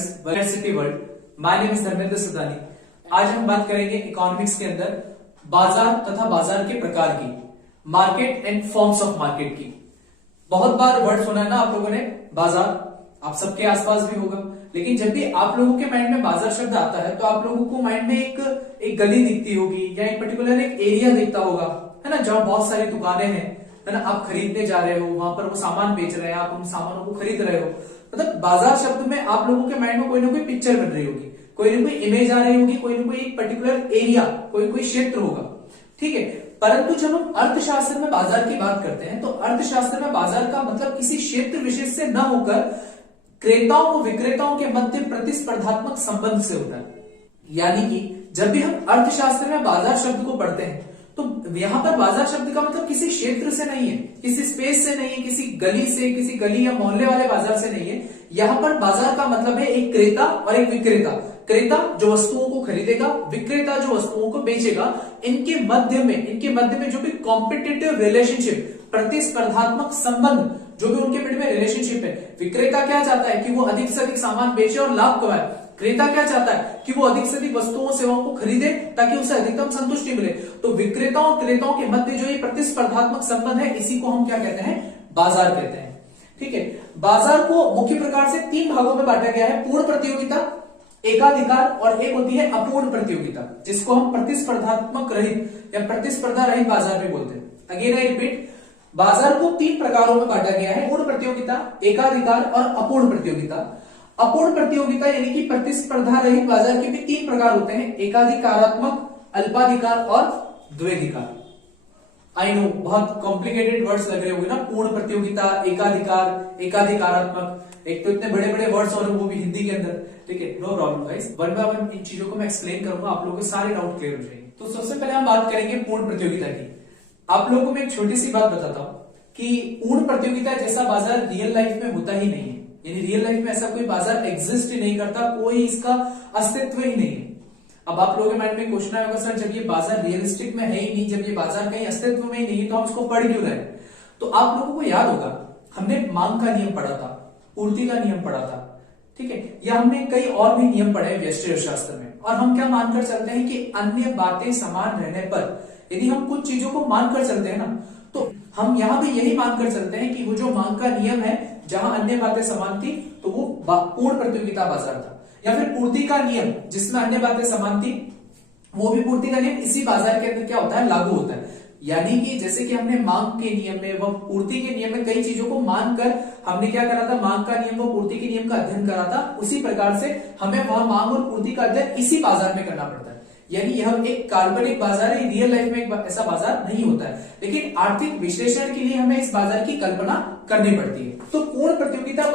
Friends, university world. My name is Dharmendra Sudani. आज हम बात करेंगे इकोनॉमिक्स के अंदर बाजार तथा बाजार के प्रकार की, market and forms of market की। बहुत बार वर्ड सुना है ना आप लोगों ने, बाजार। आप सबके आसपास भी होगा, लेकिन जब भी आप लोगों के माइंड में बाजार शब्द आता है तो आप लोगों को माइंड में एक गली दिखती होगी या एक पर्टिकुलर एक एरिया दिखता होगा, है ना, जहां बहुत सारी दुकानें हैं, है ना। आप खरीदने जा रहे हो, वहां पर वो सामान बेच रहे हैं, आप उन सामानों को खरीद रहे हो। मतलब बाजार शब्द में आप लोगों के माइंड में कोई ना कोई पिक्चर बन रही होगी, कोई ना कोई इमेज आ रही होगी, कोई ना कोई एक पर्टिकुलर एरिया, कोई क्षेत्र होगा, ठीक है। परंतु जब हम अर्थशास्त्र में बाजार की बात करते हैं तो अर्थशास्त्र में बाजार का मतलब किसी क्षेत्र विशेष से न होकर क्रेताओं और विक्रेताओं के मध्य प्रतिस्पर्धात्मक संबंध से होता है। यानी कि जब भी हम अर्थशास्त्र में बाजार शब्द को पढ़ते हैं तो यहां पर बाजार शब्द का मतलब किसी क्षेत्र से नहीं है, किसी स्पेस से नहीं है, किसी गली से, किसी गली या मोहल्ले वाले बाजार से नहीं है। यहां पर बाजार का मतलब है एक क्रेता और एक विक्रेता। क्रेता जो वस्तुओं को खरीदेगा, विक्रेता जो वस्तुओं को बेचेगा। इनके मध्य में जो भी कॉम्पिटिटिव रिलेशनशिप, प्रतिस्पर्धात्मक संबंध, जो भी उनके बीच में रिलेशनशिप है। विक्रेता क्या चाहता है कि वो अधिक से अधिक सामान बेचे और लाभ कमाए। क्रेता क्या चाहता है कि वो अधिक से अधिक वस्तुओं सेवाओं को खरीदे ताकि उसे अधिकतम संतुष्टि मिले। तो विक्रेताओं और क्रेताओं के मध्य जो ये प्रतिस्पर्धात्मक संबंध है, इसी को हम क्या कहते हैं, बाजार कहते हैं, ठीक है। बाजार को मुख्य प्रकार से 3 भागों में बांटा गया है: पूर्ण प्रतियोगिता, एकाधिकार और एक होती है अपूर्ण प्रतियोगिता, जिसको हम प्रतिस्पर्धात्मक रहित या प्रतिस्पर्धा रहित बाजार भी बोलते हैं। अगेन आई रिपीट, बाजार को 3 प्रकारों में बांटा गया है: पूर्ण प्रतियोगिता, एकाधिकार और अपूर्ण प्रतियोगिता। अपूर्ण प्रतियोगिता यानी कि प्रतिस्पर्धा रहित बाजार के भी 3 प्रकार होते हैं: एकाधिकारात्मक, अल्पाधिकार और द्वैधिकार। आई नो बहुत कॉम्प्लिकेटेड वर्ड्स लग रहे होंगे ना, पूर्ण प्रतियोगिता, एकाधिकार, एकाधिकारात्मक। एक तो इतने बड़े बड़े वर्ड्स और वो भी हिंदी के अंदर, ठीक है। No problem guys, one by one इन चीजों को मैं एक्सप्लेन करूंगा, आप लोगों के सारे डाउट क्लियर हो जाएंगे। तो सबसे पहले हम बात करेंगे पूर्ण प्रतियोगिता की। आप लोगों को मैं एक छोटी सी बात बताता हूं कि पूर्ण प्रतियोगिता जैसा बाजार रियल लाइफ में होता ही नहीं है। यानी रियल लाइफ में ऐसा कोई बाजार एग्जिस्ट ही नहीं करता, कोई इसका अस्तित्व ही नहीं है। अब आप लोगों के माइंड में क्वेश्चन आएगा, सर जब ये बाजार रियलिस्टिक में है ही नहीं, जब ये बाजार कहीं अस्तित्व में ही नहीं है, तो हम इसको पढ़ क्यों रहे? तो आप लोगों को याद होगा, हमने मांग का नियम पढ़ा था, पूर्ति का नियम पढ़ा था, ठीक है। या हमने कई और भी नियम पढ़े व्यष्टि अर्थशास्त्र में। और हम क्या मानकर चलते हैं कि अन्य बातें समान रहने पर, यदि हम कुछ चीजों को मानकर चलते हैं ना, तो हम यहां भी यही मानकर चलते हैं कि वो जो मांग का नियम है, जहां अन्य बातें समान थी, तो वो पूर्ण प्रतियोगिता बाजार था। या फिर पूर्ति का नियम, जिसमें अन्य बातें समान थी, वो भी पूर्ति का नियम इसी बाजार के अंदर क्या होता है, लागू होता है। यानी कि जैसे कि हमने मांग के नियम में व पूर्ति के नियम में कई चीजों को मानकर हमने क्या करा था, मांग का नियम व पूर्ति के नियम का अध्ययन करा था, उसी प्रकार से हमें वह मांग और पूर्ति का अध्ययन इसी बाजार में करना पड़ता है। यानी यह एक काल्पनिक बाजार है, रियल लाइफ में एक ऐसा बाजार नहीं होता है, लेकिन आर्थिक विश्लेषण के लिए हमें इस बाजार की कल्पना करनी पड़ती है। तो पूर्ण प्रतियोगिता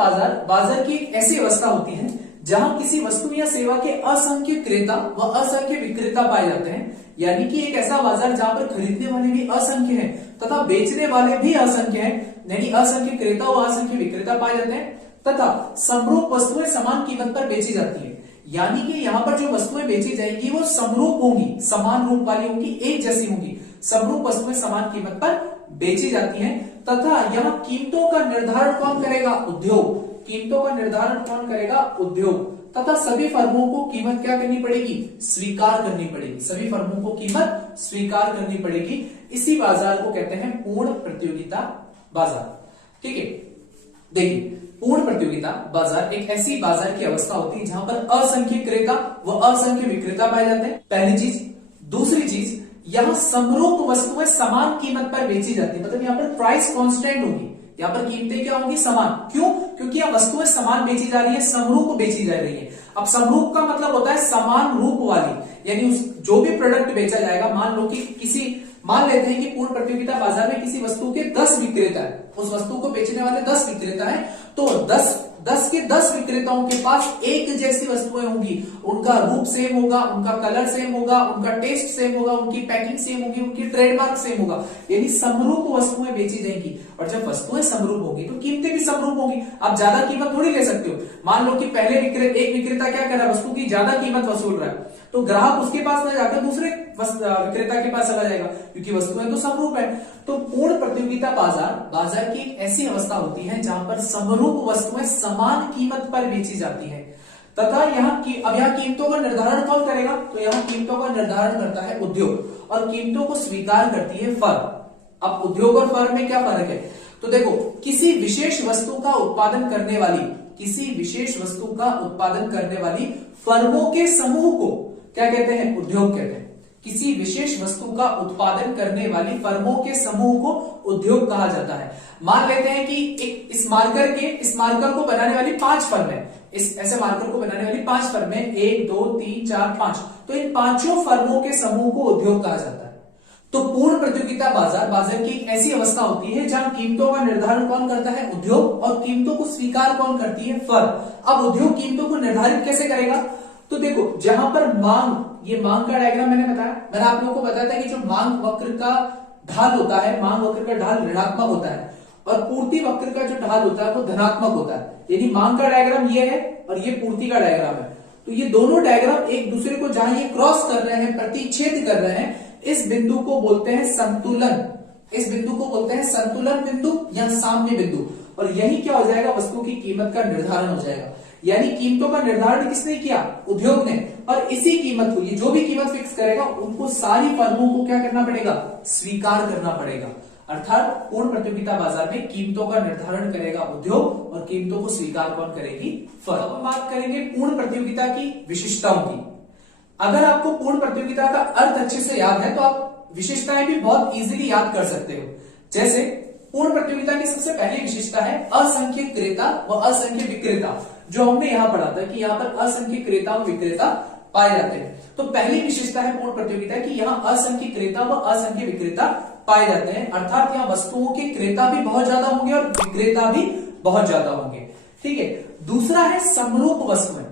बाजार की एक ऐसी अवस्था होती है जहां किसी वस्तु या सेवा के असंख्य क्रेता व असंख्य विक्रेता पाए जाते हैं। यानी कि एक ऐसा बाजार जहां पर खरीदने वाले भी असंख्य हैं तथा बेचने वाले भी असंख्य हैं, यानी असंख्य क्रेता व असंख्य विक्रेता पाए जाते हैं, तथा समरूप वस्तुएं समान कीमत पर बेची जाती है। यानी कि यहाँ पर जो वस्तुएं बेची जाएंगी वो समरूप होंगी, समान रूप वाली होंगी, एक जैसी होंगी। समरूप वस्तुएं समान कीमत पर बेची जाती हैं, तथा यहाँ कीमतों का निर्धारण कौन करेगा, उद्योग। कीमतों का निर्धारण कौन करेगा, उद्योग। तथा सभी फर्मों को कीमत क्या करनी पड़ेगी, स्वीकार करनी पड़ेगी। सभी फर्मों को कीमत स्वीकार करनी पड़ेगी। इसी बाजार को कहते हैं पूर्ण प्रतियोगिता बाजार, ठीक है। देखिए, पूर्ण प्रतियोगिता बाजार एक ऐसी बाजार की अवस्था होती है जहां पर असंख्य क्रेता व असंख्य विक्रेता पाए जाते हैं, पहली चीज। दूसरी चीज, यहां समरूप वस्तुएं समान कीमत पर बेची जाती है, मतलब यहां पर प्राइस कांस्टेंट होगी, यहाँ पर कीमतें क्या होंगी, समान। क्यों? क्योंकि यह वस्तुएं समान बेची जा रही है, समरूप बेची जा रही है। अब समरूप का मतलब होता है समान रूप वाली, यानी जो भी प्रोडक्ट बेचा जाएगा, मान लेते हैं कि पूर्ण प्रतियोगिता बाजार में किसी वस्तु के 10 विक्रेता है, उस वस्तु को बेचने वाले 10 विक्रेता है, तो 10 के 10 विक्रेताओं के पास एक जैसी वस्तुएं होंगी। उनका रूप सेम होगा, उनका कलर सेम होगा, उनका टेस्ट सेम होगा, उनकी पैकिंग सेम होगी, उनकी ट्रेडमार्क सेम होगा, यानी समरूप वस्तुएं बेची जाएंगी। और जब वस्तुएं समरूप होगी तो कीमतें भी समरूप होगी। आप ज्यादा कीमत थोड़ी ले सकते हो। मान लो कि पहले एक विक्रेता क्या कर रहा है, वस्तु की ज्यादा कीमत वसूल रहा है, तो ग्राहक उसके पास न जाकर दूसरे विक्रेता के पास चला जाएगा, क्योंकि वस्तुएं तो समरूप है। तो पूर्ण प्रतियोगिता बाजार की एक ऐसी अवस्था होती है जहां पर समरूप वस्तुएं समान कीमत पर बेची जाती हैं, तथा अब यहाँ कीमतों का निर्धारण कौन करेगा? तो यहाँ कीमतों का निर्धारण करता है उद्योग और कीमतों को स्वीकार करती है फर्म। अब उद्योग और फर्म में क्या फर्क है? तो देखो, किसी विशेष वस्तु का उत्पादन करने वाली फर्मों के समूह को क्या कहते हैं? उद्योग कहते हैं। किसी विशेष वस्तु का उत्पादन करने वाली फर्मों के समूह को उद्योग कहा जाता है। मान लेते हैं कि इस मार्कर को बनाने वाली 5 फर्में, ऐसे मार्कर को बनाने वाली 5 फर्में, 1 2 3 4 5, तो इन 5 फर्मों के समूह को उद्योग कहा जाता है। तो पूर्ण प्रतियोगिता बाजार की एक ऐसी अवस्था होती है जहां कीमतों का निर्धारण कौन करता है? उद्योग, और कीमतों को स्वीकार कौन करती है? फर्म। अब उद्योग कीमतों को निर्धारित कैसे करेगा? तो देखो, जहां पर ये मांग का डायग्राम मैंने आप लोगों को बताया था कि जो मांग वक्र का ढाल होता है, मांग वक्र का ढाल ऋणात्मक होता है और पूर्ति वक्र का जो ढाल होता है वो धनात्मक होता है। यानी मांग का डायग्राम ये है और ये पूर्ति का डायग्राम है। तो ये दोनों डायग्राम एक दूसरे को जहां ये क्रॉस कर रहे हैं, प्रतिच्छेद कर रहे हैं, इस बिंदु को बोलते हैं संतुलन। इस बिंदु को बोलते हैं संतुलन बिंदु या साम्य बिंदु। और यही क्या हो जाएगा? वस्तु की कीमत का निर्धारण हो जाएगा। यानी कीमतों का निर्धारण किसने किया? उद्योग ने। और इसी कीमत को, ये जो भी कीमत फिक्स करेगा, उनको सारी फर्मों को क्या करना पड़ेगा? स्वीकार करना पड़ेगा। अर्थात पूर्ण प्रतियोगिता बाजार में कीमतों का निर्धारण करेगा उद्योग और कीमतों को स्वीकार कौन करेगी? फर्म। अब हम बात करेंगे पूर्ण प्रतियोगिता की विशिष्टताओं की। अगर आपको पूर्ण प्रतियोगिता का अर्थ अच्छे से याद है तो आप विशेषताएं भी बहुत इजीली याद कर सकते हो। जैसे पूर्ण प्रतियोगिता की सबसे पहली विशेषता है असंख्य क्रेता व असंख्य विक्रेता, जो हमने यहां पढ़ा था कि यहां पर असंख्य क्रेता व विक्रेता पाए जाते हैं। तो पहली विशेषता है पूर्ण प्रतियोगिता की यहां असंख्य क्रेता व असंख्य विक्रेता पाए जाते हैं। अर्थात यहाँ वस्तुओं के क्रेता भी बहुत ज्यादा होंगे और विक्रेता भी बहुत ज्यादा होंगे। ठीक है। दूसरा है समरूप वस्तुएं।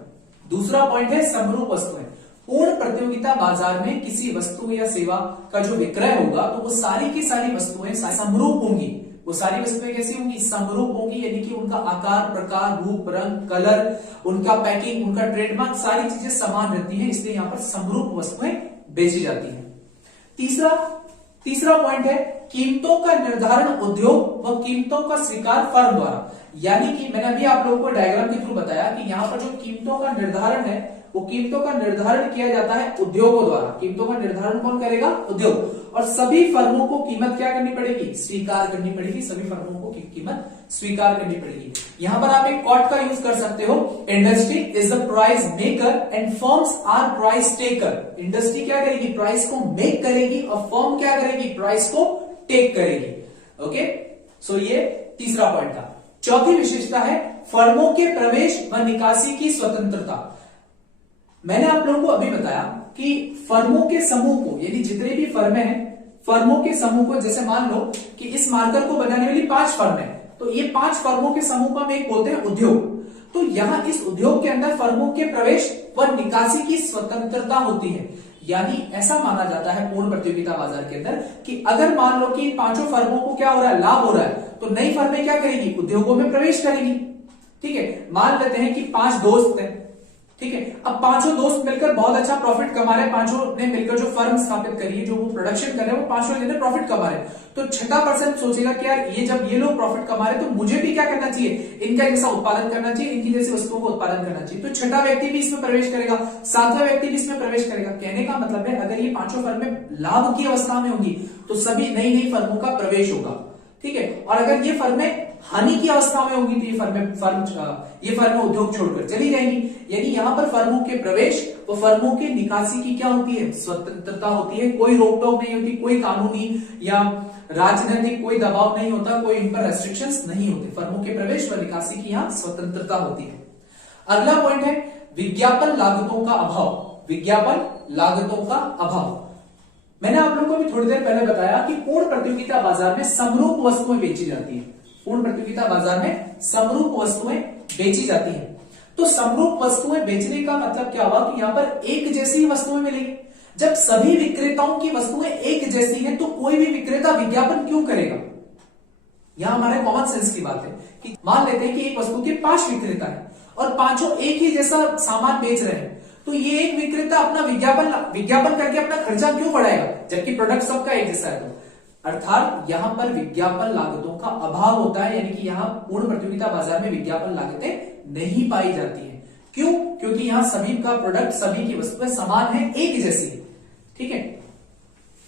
दूसरा पॉइंट है समरूप वस्तुएं। पूर्ण प्रतियोगिता बाजार में किसी वस्तु या सेवा का जो विक्रय होगा तो वो सारी की सारी वस्तुएं समरूप होंगी। वो सारी वस्तुएं कैसी होंगी? समरूप होंगी, यानी कि उनका आकार, प्रकार, रूप, रंग, कलर, उनका पैकिंग, उनका ट्रेडमार्क, सारी चीजें समान रहती हैं, इसलिए यहां पर समरूप वस्तुएं बेची जाती हैं। तीसरा पॉइंट है कीमतों का निर्धारण उद्योग व कीमतों का स्वीकार फर्म द्वारा। यानी कि मैंने अभी आप लोगों को डायग्राम के थ्रू बताया कि यहां पर जो कीमतों का निर्धारण है वो कीमतों का निर्धारण किया जाता है उद्योगों द्वारा। कीमतों का निर्धारण कौन करेगा? उद्योग। और सभी फर्मों को कीमत क्या करनी पड़ेगी? स्वीकार करनी पड़ेगी। सभी फर्मों को कीमत स्वीकार करनी पड़ेगी। यहां पर आप एक कॉट का यूज कर सकते हो, industry is the price maker and firms are price taker. Industry क्या करेगी? प्राइस को मेक करेगी और फर्म क्या करेगी? प्राइस को टेक करेगी। ओके, सो ये तीसरा पॉइंट था। चौथी विशेषता है फर्मों के प्रवेश व निकासी की स्वतंत्रता। मैंने आप लोगों को अभी बताया कि फर्मों के समूह को, यानी जितने भी फर्में हैं, फर्मों के समूह को, जैसे मान लो कि इस मार्कर को बनाने वाली 5 फर्में, तो ये 5 फर्मों के समूह को हम एक बोलते हैं उद्योग। तो यहां इस उद्योग के अंदर फर्मों के प्रवेश व निकासी की स्वतंत्रता होती है। यानी ऐसा माना जाता है पूर्ण प्रतियोगिता बाजार के अंदर कि अगर मान लो कि इन 5 फर्मों को क्या हो रहा है? लाभ हो रहा है, तो नई फर्में क्या करेगी? उद्योगों में प्रवेश करेगी। ठीक है। मान लेते हैं कि 5 दोस्त हैं। ठीक है। अब 5 दोस्त मिलकर बहुत अच्छा प्रॉफिट कमा रहे हैं। 5 ने मिलकर जो फर्म स्थापित करी है, जो वो प्रोडक्शन कर रहे हैं, वो 5 जने प्रॉफिट कमा रहे हैं। तो छठा पर्सन सोचेगा कि यार ये जब ये लोग प्रॉफिट कमा रहे हैं तो मुझे भी क्या करना चाहिए? इनका जैसा उत्पादन करना चाहिए, इनकी जैसी वस्तुओं को उत्पादन करना चाहिए। तो छठा व्यक्ति भी इसमें प्रवेश करेगा, 7वां व्यक्ति भी इसमें प्रवेश करेगा। कहने का मतलब है अगर ये 5 फर्में लाभ की अवस्था में होंगी तो सभी नई नई फर्मों का प्रवेश होगा। ठीक है। और अगर ये फर्में हानि की अवस्था में होंगी तो ये फर्में उद्योग छोड़कर चली जाएंगी। यानी यहां पर फर्मों के प्रवेश और फर्मों के निकासी की क्या होती है? स्वतंत्रता होती है। कोई रोक टोक नहीं होती, कोई कानूनी या राजनीतिक कोई दबाव नहीं होता, कोई इन पर रेस्ट्रिक्शंस नहीं होते। फर्मों के प्रवेश व निकासी की यहां स्वतंत्रता होती है। अगला पॉइंट है विज्ञापन लागतों का अभाव। विज्ञापन लागतों का अभाव। मैंने आप लोगों को भी थोड़ी देर पहले बताया कि पूर्ण प्रतियोगिता बाजार में समरूप वस्तुएं बेची जाती है। पूर्ण प्रतियोगिता बाजार में समरूप वस्तुएं बेची जाती हैं। तो समरूप वस्तुएं बेचने का मतलब क्या हुआ कि यहां पर एक जैसी वस्तुएं मिलेंगी। जब सभी विक्रेताओं की वस्तुएं एक जैसी हैं तो कोई भी विक्रेता विज्ञापन क्यों करेगा? यहां हमारे कॉमन सेंस की बात है कि मान लेते हैं कि एक वस्तु के 5 विक्रेता है और 5 एक ही जैसा सामान बेच रहे हैं, तो ये एक विक्रेता अपना विज्ञापन करके अपना खर्चा क्यों बढ़ाएगा जबकि प्रोडक्ट सबका एक जैसा है? तो अर्थात यहां पर विज्ञापन लागतों का अभाव होता है। यानी कि यहां पूर्ण प्रतियोगिता बाजार में विज्ञापन लागतें नहीं पाई जाती हैं। क्यों? क्योंकि यहाँ सभी का प्रोडक्ट, सभी की वस्तुएं समान है, एक जैसी है। ठीक है।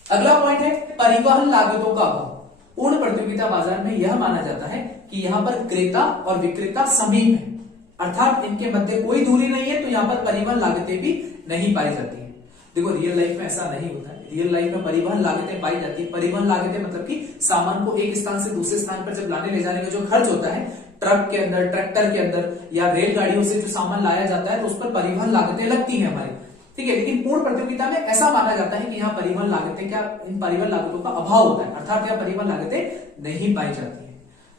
अगला पॉइंट है परिवहन लागतों का अभाव। पूर्ण प्रतियोगिता बाजार में यह माना जाता है कि यहाँ पर क्रेता और विक्रेता समीप है, अर्थात इनके मध्य कोई दूरी नहीं है, तो यहाँ पर परिवहन लागतें भी नहीं पाई जाती है। देखो रियल लाइफ में ऐसा नहीं होता है। रियल लाइफ में परिवहन लागतें पाई जाती है। परिवहन लागतें मतलब कि सामान को एक स्थान से दूसरे स्थान पर जब लाने ले जाने का जो खर्च होता है, ट्रक के अंदर, ट्रैक्टर के अंदर या रेलगाड़ियों से जो सामान लाया जाता है, तो उस पर परिवहन लागतें लगती है हमारी। ठीक है। लेकिन पूर्ण प्रतियोगिता में ऐसा माना जाता है कि यहाँ परिवहन लागतें क्या, इन परिवहन लागतों का अभाव होता है, अर्थात यहाँ परिवहन लागतें नहीं पाई जाती है।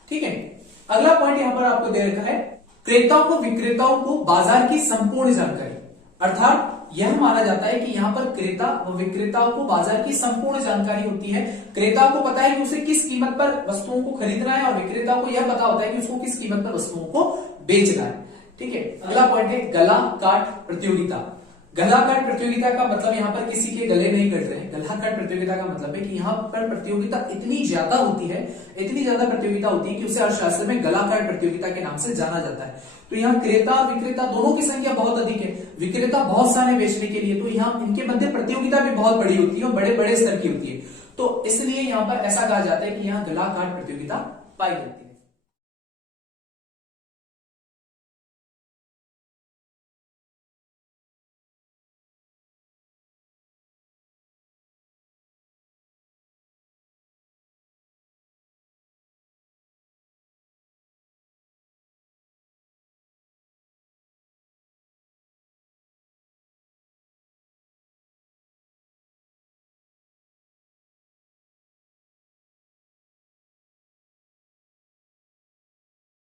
ठीक है। अगला पॉइंट यहाँ पर आपको दे रखा है क्रेताओं को विक्रेताओं को बाजार की संपूर्ण जानकारी, अर्थात यह माना जाता है कि यहाँ पर क्रेता व विक्रेताओं को बाजार की संपूर्ण जानकारी होती है। क्रेता को पता है कि उसे किस कीमत पर वस्तुओं को खरीदना है और विक्रेता को यह पता होता है कि उसको किस कीमत पर वस्तुओं को बेचना है। ठीक है। अगला पॉइंट है गला काट प्रतियोगिता। गला काट प्रतियोगिता का मतलब यहाँ पर किसी के गले नहीं कट रहे हैं। गला काट प्रतियोगिता का मतलब है कि यहाँ पर प्रतियोगिता इतनी ज्यादा होती है, इतनी ज्यादा प्रतियोगिता होती है कि उसे अर्थशास्त्र में गला काट प्रतियोगिता के नाम से जाना जाता है। तो यहाँ क्रेता और विक्रेता दोनों की संख्या बहुत अधिक है, विक्रेता बहुत सारे बेचने के लिए, तो यहाँ इनके मध्य प्रतियोगिता भी बहुत बड़ी होती है और बड़े बड़े स्तर की होती है। तो इसलिए यहाँ पर ऐसा कहा जाता है कि यहाँ गला काट प्रतियोगिता पाई जाती है।